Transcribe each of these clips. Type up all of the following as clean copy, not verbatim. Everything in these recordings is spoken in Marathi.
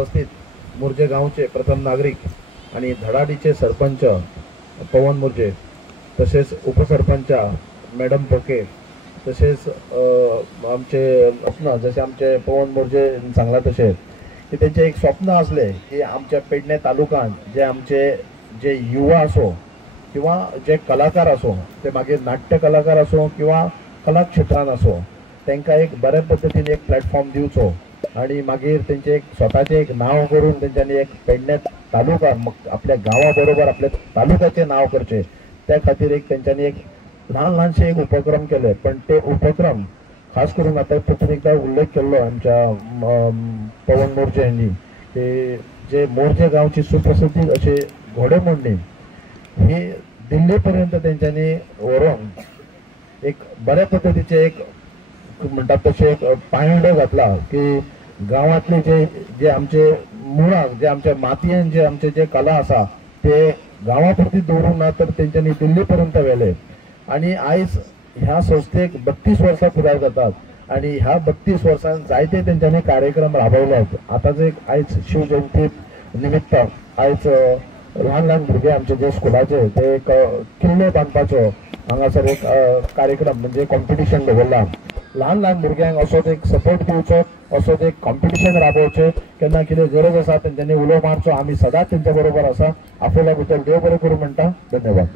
उपस्थित मोर्जे गावचे प्रथम नागरिक आणि धडाडीचे सरपंच पवन मोर्जे, तसेच उपसरपंच मॅडम पोके, तसेच आमचे स्वप्न जसे आमचे पवन मोर्जे सांगला तसे की त्यांचे एक स्वप्न असले की आमच्या पेडणे तालुक्यात जे आमचे जे युवा असो किंवा जे कलाकार असो, ते मागीर नाट्य कलाकार असो किंवा कला क्षेत्रात असो, त्यांना एक बऱ्या पद्धतीने एक प्लॅटफॉर्म दिवचो आणि मागीर त्यांचे एक स्वतःचे एक नाव करून त्यांच्यानी एक पेडणे तालुका आपल्या गावाबरोबर आपल्या तालुक्याचे नाव करचे, त्या खातीर एक त्यांच्यानी एक लहान लहानशे एक उपक्रम केले. पण ते उपक्रम खास करून आता तुम्ही एकदा उल्लेख केलो आमच्या पवन मोर्जे यांनी की जे मोर्जे गावची सुप्रसिद्धी असे घोडेमोडणी ही दिल्लीपर्यंत त्यांच्यानी व्हरून एक बऱ्या पद्धतीचे एक म्हणतात तसे एक पायंडो घातला की गावातले जे जे आमचे मुळाक जे आमच्या मातयेन जे आमचे जे कला आसा ते गावापुरती दवरून ना तर त्यांच्यानी दिल्लीपर्यंत व्हेले. आणि आयज ह्या संस्थेक 32 वर्सां पुराय जातात आणि ह्या 32 वर्सांत जायते त्यांच्यानी कार्यक्रम राबवल्यात. आताच एक आयज शिवजयंती निमित्त आयज लहान लहान भुरगे आमचे जे स्कुलाचे ते एक किल्लो बांदपाचो हांगासर एक कार्यक्रम म्हणजे कॉम्पिटिशन दवरला. लहान लहान भुरग्यांक असोच एक सपोर्ट दिवचो, असोच एक कॉम्पिटिशन राबोवचे, केन्ना कितें गरज आसा तेंच्यांनी उलो मारचो. आमी सदांच तेंच्या बरोबर आसा. आपल्या भितर देव बरें करूं म्हणटा. धन्यवाद.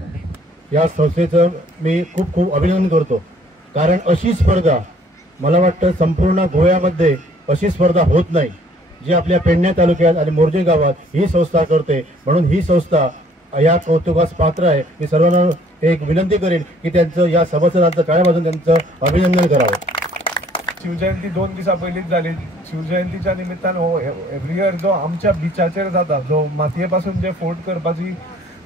या संस्थेचं मी खूप खूप अभिनंदन करतो, कारण अशी स्पर्धा मला वाटतं संपूर्ण गोव्यामध्ये अशी स्पर्धा होत नाही जी आपल्या पेडणे तालुक्यात आणि मोर्जे गावात ही संस्था करते. म्हणून ही संस्था या कौतुकास पात्र आहे. मी सर्वांना एक विनंती करेन की त्यांचं या सभासदांचं टाळ्या वाजवून त्यांचं अभिनंदन करावं. शिवजयंती 2 दिसा पयलींच जाली. शिवजयंतीच्या निमित्तान हो एव्हरी इयर जो आमच्या बिचाचेर जाता, जो मातये पासून जे फोर्ट करपाची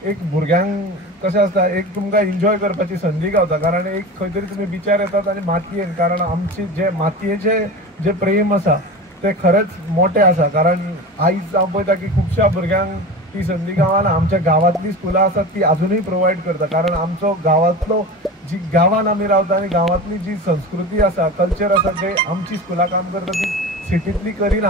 एक भुरग्यांक कशें आसता, एक तुमकां एन्जॉय करपाची संदी गावता. कारण एक खंय तरी तुमी बिचार येतात आनी मातयेन, कारण आमचे जे मातयेचे जे प्रेम आसा ते खरेंच मोठे आसा. कारण आयज हांव पळयता की खुबश्या भुरग्यांक ती संदी गावना. आमच्या गांवांतली स्कुलां आसात ती अजुनूय प्रोवायड करता. कारण आमचो गांवांतलो जी गांवांत आमी रावता आनी गांवांतली जी संस्कृती आसा, कल्चर आसा, ते आमची स्कुलां काम करता ती सिटींतली करिना.